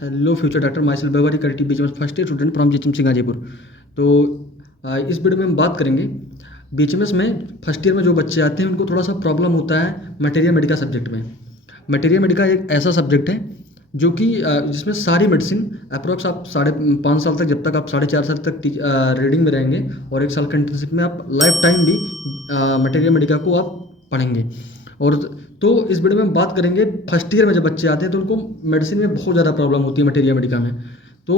Hello future doctor myself बेवरी करेक्टिव BHMS first year student from GHMC Ghazipur. तो इस वीडियो में हम बात करेंगे बीएचएमएस में फर्स्ट ईयर में जो बच्चे आते हैं उनको थोड़ा सा प्रॉब्लम होता है मटेरिया मेडिका सब्जेक्ट में। मटेरिया मेडिका एक ऐसा सब्जेक्ट है जो कि जिसमें सारी मेडिसिन अप्रॉक्स आप 5.5 साल तक, जब तक आप 4.5 साल तक रीडिंग में रहेंगे और 1 साल का इंटर्नशिप में आप लाइफ टाइम भी मटेरिया मेडिका को आप पढ़ेंगे। और तो इस वीडियो में हम बात करेंगे फर्स्ट ईयर में जब बच्चे आते हैं तो उनको मेडिसिन में बहुत ज़्यादा प्रॉब्लम होती है मटेरिया मेडिका में। तो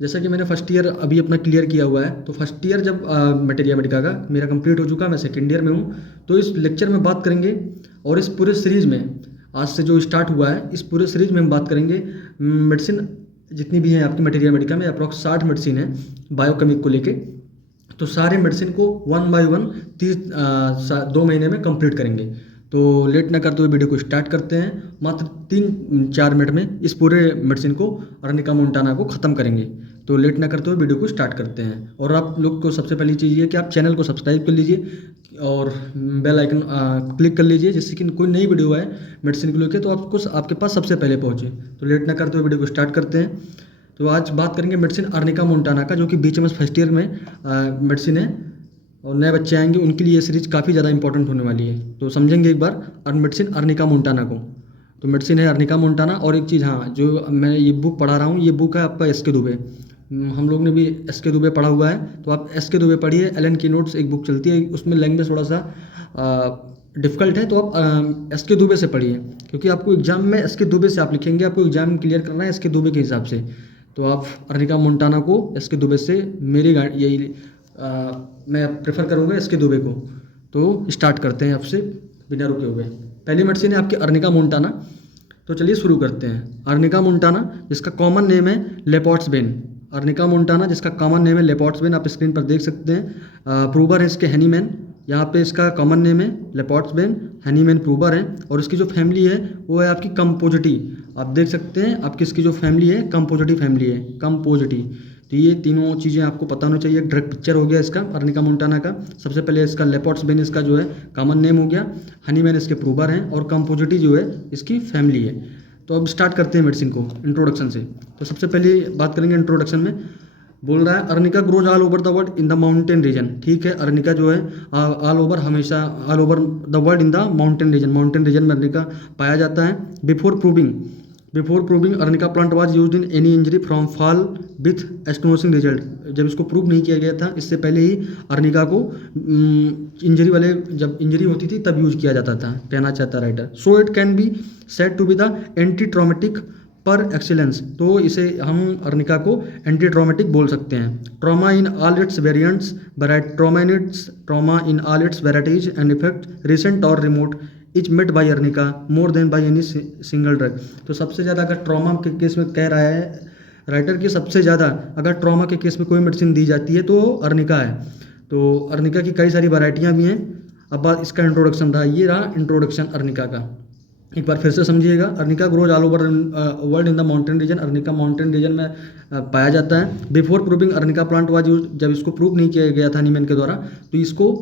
जैसा कि मैंने फर्स्ट ईयर अभी अपना क्लियर किया हुआ है, तो फर्स्ट ईयर जब मटेरिया मेडिका का मेरा कंप्लीट हो चुका है, मैं सेकेंड ईयर में हूँ। तो इस लेक्चर में बात करेंगे और इस पूरे सीरीज़ में आज से जो स्टार्ट हुआ है इस पूरे सीरीज़ में हम बात करेंगे मेडिसिन जितनी भी हैं आपकी मटेरिया मेडिका में। अप्रॉक्स 60 मेडिसिन है बायोकेमिक को लेके। तो सारे मेडिसिन को 1 बाय 1 2 महीने में कंप्लीट करेंगे। तो लेट ना करते हुए वीडियो को स्टार्ट करते हैं। मात्र 3-4 मिनट में इस पूरे मेडिसिन को अर्निका मोंटाना को ख़त्म करेंगे। तो लेट ना करते हुए वीडियो को स्टार्ट करते हैं। और आप लोग को सबसे पहली चीज़ ये कि आप चैनल को सब्सक्राइब कर लीजिए और बेल आइकन क्लिक कर लीजिए, जिससे कि कोई नई वीडियो आए मेडिसिन को लेकर तो आपके पास सबसे पहले पहुँचे। तो लेट ना करते हुए वीडियो को स्टार्ट करते हैं। तो आज बात करेंगे मेडिसिन अर्निका मोंटाना का, जो कि बीएचएमएस फर्स्ट ईयर में मेडिसिन है और नए बच्चे आएंगे उनके लिए ये सीरीज काफ़ी ज़्यादा इंपॉर्टेंट होने वाली है। तो समझेंगे एक बार मेडिसिन अर्निका मोंटाना को। तो मेडिसिन है अर्निका मोंटाना। और एक चीज़, हाँ, जो मैं ये बुक पढ़ा रहा हूँ ये बुक है आपका एस के दुबे। हम लोग ने भी एस के दुबे पढ़ा हुआ है, तो आप एस के दुबे पढ़िए। एलन की नोट्स एक बुक चलती है, उसमें लैंग्वेज थोड़ा सा डिफ़िकल्ट है, तो आप एस के दुबे से पढ़िए, क्योंकि आपको एग्जाम में एस के दुबे से आप लिखेंगे, आपको एग्जाम क्लियर करना है एस के दुबे के हिसाब से। तो आप अर्निका मोंटाना को एस के दुबे से यही मैं प्रेफर करूँगा एस के दुबे को। तो स्टार्ट करते हैं आपसे बिना रुके हुए। पहली मेडिसिन है आपकी अर्निका मोंटाना। तो चलिए शुरू करते हैं। अर्निका मोंटाना जिसका कॉमन नेम है लेपॉट्सबेन। अर्निका मोंटाना जिसका कॉमन नेम है लेपॉट्सबेन, आप स्क्रीन पर देख सकते हैं। प्रूवर है इसके हैनीमैन। यहाँ पे इसका कॉमन नेम है लेपॉट्सबेन, हैनीमैन प्रूवर है। और इसकी जो फैमिली है वो है आपकी कंपोजिटी। आप देख सकते हैं आपकी इसकी जो फैमिली है कंपोजिटी फैमिली है, कंपोजिटी। तो ये तीनों चीज़ें आपको पता होनी चाहिए। ड्रग पिक्चर हो गया इसका अर्निका मोंटाना का। सबसे पहले इसका लेपॉट्सबेन इसका जो है कॉमन नेम हो गया, हनीमैन इसके प्रूवर हैं और कंपोजिटी जो है इसकी फैमिली है। तो अब स्टार्ट करते हैं मेडिसिन को इंट्रोडक्शन से। तो सबसे पहले बात करेंगे इंट्रोडक्शन में। बोल रहा है arnica grows all over the world in the mountain region. ठीक है, अर्निका जो है ऑल ओवर, हमेशा all over the world in the mountain region. Mountain region में अर्निका पाया जाता है। Before proving arnica plant was used in any injury from fall with astonishing result. जब इसको प्रूव नहीं किया गया था, इससे पहले ही अर्निका को इंजरी वाले, जब इंजरी होती थी तब यूज किया जाता था, कहना चाहता writer. So it can be said to be the anti traumatic par excellence. तो इसे हम अर्निका को एंटी ट्रॉमेटिक बोल सकते हैं। Trauma in all its variants, trauma in all its varieties and effect recent और remote is met by arnica more than by any single drug. तो सबसे ज़्यादा अगर ट्रॉमा के केस में कह रहा है राइटर की, सबसे ज़्यादा अगर ट्रॉमा के केस में कोई मेडिसिन दी जाती है तो अर्निका है। तो अर्निका की कई सारी वैरायटियाँ भी हैं। अब बात इसका इंट्रोडक्शन रहा, ये रहा इंट्रोडक्शन अर्निका का। एक बार फिर से समझिएगा। Arnica grows all over world in the mountain region. Arnica mountain region में पाया जाता है। Before proving arnica plant was use, जब इसको प्रूव नहीं किया गया था हनीमैन के द्वारा, तो इसको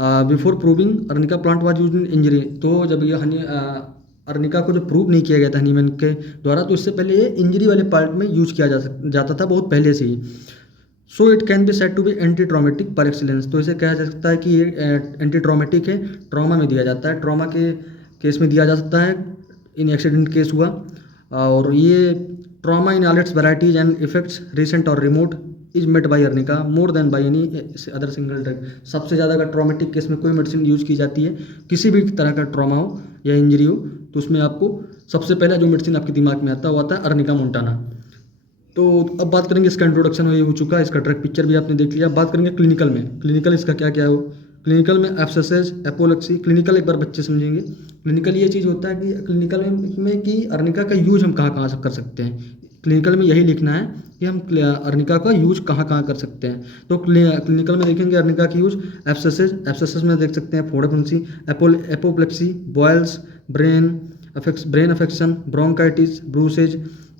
before proving arnica plant was used in injury. तो जब ये अर्निका को जो प्रूव नहीं किया गया था हनीमैन के द्वारा, तो इससे पहले ये इंजरी वाले पार्ट में यूज किया जाता था बहुत पहले से ही। So it can be said to be anti traumatic par excellence. तो इसे कहा जा सकता है कि ये एंटी ट्रॉमेटिक है, ट्रॉमा में दिया जाता है, ट्रॉमा के केस में दिया जा सकता है, इन एक्सीडेंट केस हुआ। और ये trauma in all its varieties and effects recent और remote is met by arnica more than by any other single drug. सबसे ज़्यादा अगर ट्रॉमेटिक केस में कोई मेडिसिन यूज़ की जाती है, किसी भी तरह का ट्रॉमा हो या इंजरी हो, तो उसमें आपको सबसे पहला जो मेडिसिन आपके दिमाग में आता है वो आता है अर्निका मोंटाना। तो अब बात करेंगे, इसका इंट्रोडक्शन ये हो चुका है, इसका ड्रग पिक्चर भी आपने देख लिया। बात करेंगे क्लिनिकल में। क्लिनिकल इसका क्या क्या हो। क्लिनिकल में एब्सेसेस, एपोलेक्सी। क्लिनिकल एक बार बच्चे समझेंगे। क्लिनिकल ये चीज़ होता है कि क्लिनिकल में कि अर्निका का यूज हम कहाँ कहाँ कर सकते हैं। क्लिनिकल में यही लिखना है कि हम अर्निका का यूज कहाँ कहाँ कर सकते हैं। तो क्लिनिकल में देखेंगे अर्निका की यूज एब्सेसेस में देख सकते हैं फोड़ा फुंसी, apoplexy, boils, brain affection, bronchitis, bruises,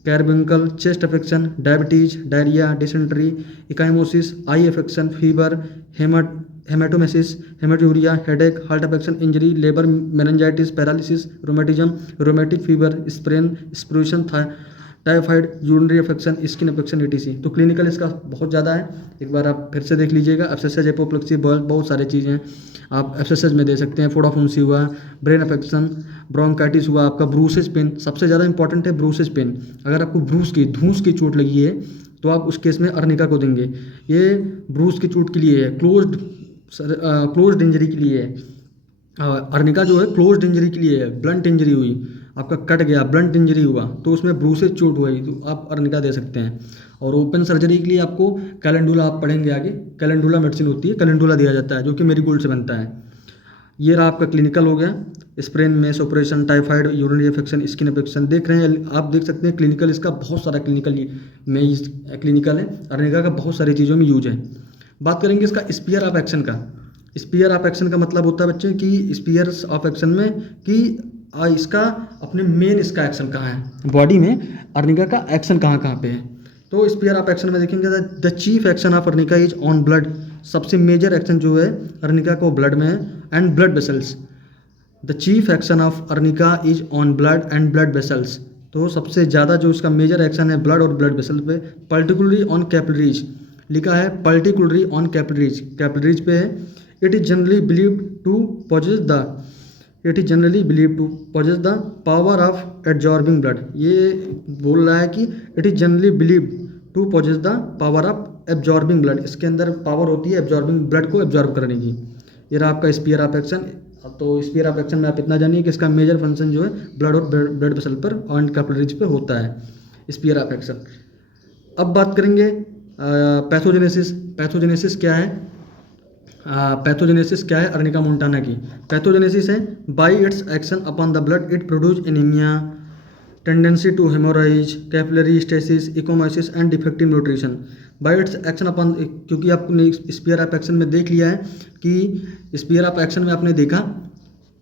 carbuncle, chest affection, diabetes, diarrhoea, dysentery, ecchymosis, eye affection, fever, haematemesis, haematuria, headache, heart affection, injury, labour, meningitis, paralysis, rheumatism, rheumatic fever, sprain, स्प्रूशन, typhoid, urinary infection, skin infection, etc। तो clinical इसका बहुत ज़्यादा है, एक बार आप फिर से देख लीजिएगा। एब्सेसिस, एपोप्लेक्सी, बहुत सारी चीज़ें हैं आप एब्सेसिस में दे सकते हैं। फोड़ाफुंसी हुआ, ब्रेन अफेक्शन, ब्रोंकाइटिस हुआ, आपका ब्रूसिस पेन, सबसे ज़्यादा इंपॉर्टेंट है ब्रूसिस पेन। अगर आपको धूस की चोट लगी है तो आप उस केस में अर्निका को देंगे। ये ब्रूस की चोट के लिए है, क्लोज्ड इंजरी के लिए है। अर्निका जो है क्लोज्ड इंजरी के लिए है। ब्लंट इंजरी हुई, आपका कट गया, ब्लंट इंजरी हुआ तो उसमें ब्रूसेस चोट हुई तो आप अर्निका दे सकते हैं। और ओपन सर्जरी के लिए आपको कैलेंडुला, आप पढ़ेंगे आगे, कैलेंडुला मेडिसिन होती है, कैलेंडुला दिया जाता है जो कि मेरीगोल्ड से बनता है। ये रहा आपका क्लिनिकल हो गया। Sprain, mess operation, typhoid, urinary infection, skin infection देख रहे हैं आप, देख सकते हैं क्लिनिकल इसका बहुत सारा क्लिनिकल है। अर्निका का बहुत सारी चीज़ों में यूज है। बात करेंगे इसका स्पीयर ऑफ एक्शन का। स्पीयर ऑफ एक्शन का मतलब होता है बच्चे कि स्पीयर्स ऑफ एक्शन में कि इसका अपने मेन इसका एक्शन कहाँ है, बॉडी में अर्निका का एक्शन कहाँ कहाँ पे है। तो स्पीयर ऑफ एक्शन में देखेंगे the chief action of arnica is on blood. सबसे मेजर एक्शन जो है अर्निका को ब्लड में है and blood vessels. The chief action of arnica is on blood and blood vessels. तो सबसे ज़्यादा जो इसका मेजर एक्शन है ब्लड और ब्लड वेसल पे, पर्टिकुलरली ऑन कैपिलरीज लिखा है, पर्टिकुलरली ऑन कैपिलरीज पे है। It is generally believed to possess the power of absorbing blood. ये बोल रहा है कि it is generally believed to possess the power of absorbing blood. इसके अंदर पावर होती है एब्जॉर्बिंग ब्लड को एब्जॉर्ब करने की। ये रहा आपका स्पीयर ऑफ एक्शन। तो स्पीयर ऑफ एक्शन में आप इतना जानिए कि इसका मेजर फंक्शन जो है ब्लड और ब्लड वेसल पर और कैपिलरीज पे होता है, स्पीयर ऑफ एक्शन। अब बात करेंगे पैथोजेनेसिस क्या है। पैथोजेनेसिस क्या है अर्निका मोंटाना की। पैथोजेनेसिस है by its action upon the blood it produce anaemia, tendency to haemorrhage, capillary stasis, ecchymosis and defective nutrition. By its action upon, क्योंकि आपने स्पीयर ऑफ एक्शन में देख लिया है कि स्पीयर ऑफ एक्शन में आपने देखा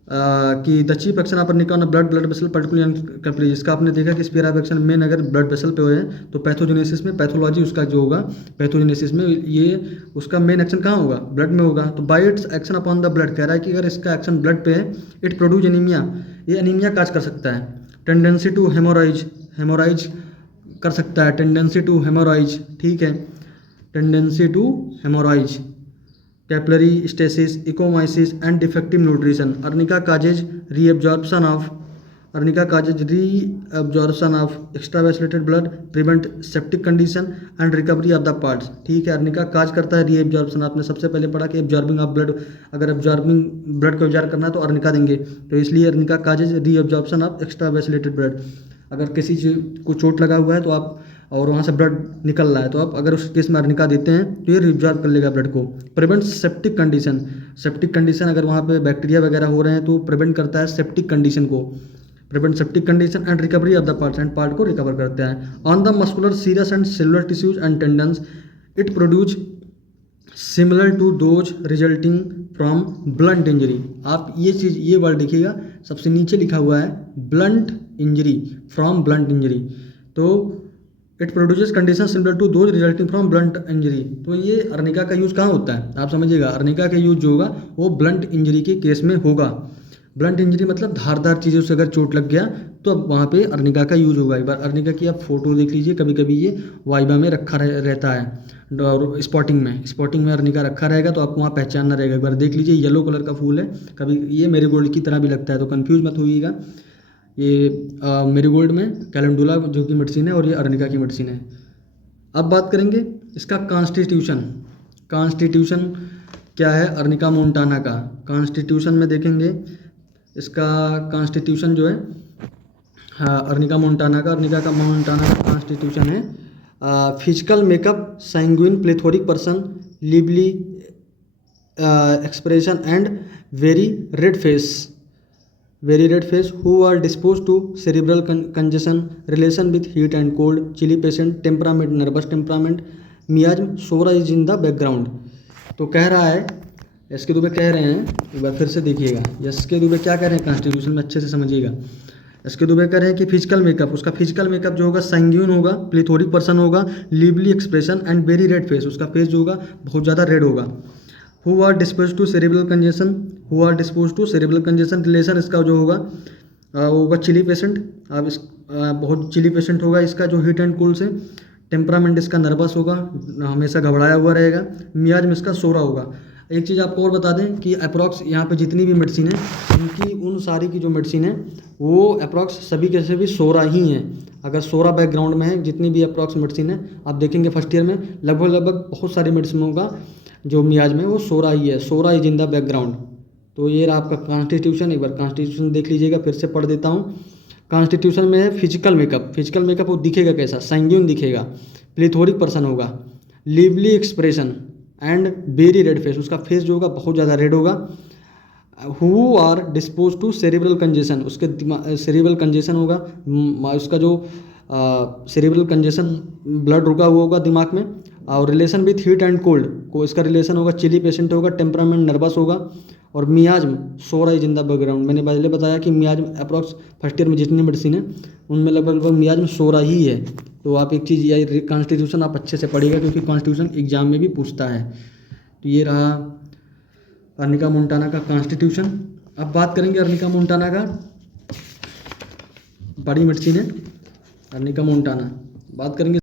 कि the chief action of arnica on blood vessel particular capillary. इसका आपने देखा कि स्पीयर ऑफ एक्शन मेन अगर ब्लड वेसल पे हुए हैं तो पैथोजेनेसिस में पैथोलॉजी उसका जो होगा, पैथोजेनेसिस में ये उसका मेन एक्शन कहाँ होगा, ब्लड में होगा। तो bye its action upon the blood कह रहा है कि अगर इसका एक्शन ब्लड पे है, इट प्रोड्यूस एनीमिया, ये एनीमिया काज कर सकता है। टेंडेंसी टू हेमोराइज कर सकता है, टेंडेंसी टू हेमोराइज, ठीक है, tendency to haemorrhage, capillary stasis, ecchymosis and defective nutrition. Arnica causes reabsorption of extravasated blood, prevent septic condition and recovery of the parts. ठीक है, अर्निका काज करता है रीअब्जॉर्प्शन। आपने सबसे पहले पढ़ा कि एब्जॉर्बिंग ऑफ ब्लड, अगर एब्जॉर्बिंग ब्लड को एब्जॉर्ब करना है तो अर्निका देंगे, तो इसलिए arnica causes reabsorption of extravasated blood. अगर किसी चीज को चोट लगा हुआ है तो आप और वहाँ से ब्लड निकल रहा है तो आप अगर उस केस में अर्निका देते हैं तो ये रिब्जॉर्ब कर लेगा ब्लड को। प्रिवेंट सेप्टिक कंडीशन, अगर वहाँ पे बैक्टीरिया वगैरह हो रहे हैं तो प्रिवेंट करता है सेप्टिक कंडीशन को, prevent septic condition and recovery of the parts, and part को रिकवर करता है। On the muscular serous and cellular tissues and tendons it produce similar to those resulting from blunt injury. आप ये चीज़, ये word देखिएगा, सबसे नीचे लिखा हुआ है blunt injury, from blunt injury. तो it produces condition similar to those resulting from blunt injury. तो ये अर्निका का यूज़ कहाँ होता है आप समझिएगा, अर्निका का यूज़ जो होगा वो ब्लंट इंजरी के केस में होगा। ब्लंट इंजरी मतलब धारदार चीज़ों से अगर चोट लग गया तो अब वहाँ पे अर्निका का यूज़ होगा। एक बार अर्निका की आप फोटो देख लीजिए, कभी कभी ये वाइबा में रखा रहता है और स्पॉटिंग में अर्निका रखा रहेगा तो आपको वहाँ पहचानना रहेगा। एक बार देख लीजिए, येलो कलर का फूल है, कभी ये मेरीगोल्ड की तरह भी लगता है तो कन्फ्यूज मत होइएगा। ये मेरीगोल्ड में कैलेंडुला जो की मेडिसिन है और ये अर्निका की मेडिसिन है। अब बात करेंगे इसका कॉन्स्टिट्यूशन क्या है अर्निका मोंटाना का। कॉन्स्टिट्यूशन में देखेंगे इसका कॉन्स्टिट्यूशन जो है अर्निका मोंटाना का कॉन्स्टिट्यूशन है physical makeup, sanguine plethoric person, lively expression and very red face who are disposed to cerebral congestion, relation with heat and cold, chilly patient, temperament, nervous temperament, miasm, sora is in the background। तो कह रहा है, S के दुबे कह रहे हैं, एक बार फिर से देखिएगा, एस के दुबे क्या कह रहे हैं कॉन्स्टिट्यूशन में अच्छे से समझिएगा। एस के दुबे कह रहे हैं कि फिजिकल मेकअप, उसका फिजिकल मेकअप जो होगा सैंग्यून होगा, प्लेथोरिक पर्सन होगा, lively expression and very red face, उसका फेस जो होगा बहुत ज़्यादा रेड होगा। who are disposed to cerebral congestion, relation इसका जो होगा वो होगा चिली पेशेंट। अब इस बहुत चिली पेशेंट होगा इसका, जो हीट एंड कूल से। टेम्परामेंट इसका नर्वस होगा, हमेशा घबराया हुआ रहेगा। मियाज में इसका सोरा होगा। एक चीज़ आपको और बता दें कि अप्रॉक्स यहाँ पे जितनी भी मेडिसिन है, उनकी उन सारी की जो मेडिसिन है वो अप्रॉक्स सभी के सभी सोरा ही हैं। अगर सोरा बैकग्राउंड में है जितनी भी अप्रॉक्स मेडिसिन है, आप देखेंगे फर्स्ट ईयर में लगभग बहुत सारी मेडिसिनों का जो मियाज में वो सोरा ही है। सोरा इज इन द बैकग्राउंड। तो ये रहा आपका कॉन्स्टिट्यूशन। एक बार कॉन्स्टिट्यूशन देख लीजिएगा, फिर से पढ़ देता हूँ। कॉन्स्टिट्यूशन में है फिजिकल मेकअप। फिजिकल मेकअप वो दिखेगा कैसा? सैंग्यून दिखेगा, प्लेथोरिक पर्सन होगा, lively expression and very red face. उसका फेस जो होगा बहुत ज़्यादा रेड होगा। Who are dispose to cerebral congestion, उसके दिमाग सेरिब्रल कंजेशन होगा। उसका जो सेरिब्रल कंजेशन ब्लड रुका हुआ होगा दिमाग में। और relation with heat and cold को इसका रिलेशन होगा। चिली पेशेंट होगा, टेम्परामेंट नर्वस होगा। और मियाज में सोरा इज इन द बैकग्राउंड। मैंने पहले बताया कि मियाज में अप्रॉक्स फर्स्ट ईयर में जितनी मेडिसिन है उनमें लगभग मियाज में सोरा ही है। तो आप एक चीज़ ये कॉन्स्टिट्यूशन आप अच्छे से पढ़िएगा, क्योंकि कॉन्स्टिट्यूशन एग्जाम में भी पूछता है। तो ये रहा अर्निका मोंटाना का कॉन्स्टिट्यूशन। अब बात करेंगे अर्निका मोंटाना का, बड़ी मेडिसिन है अर्निका मोंटाना। बात करेंगे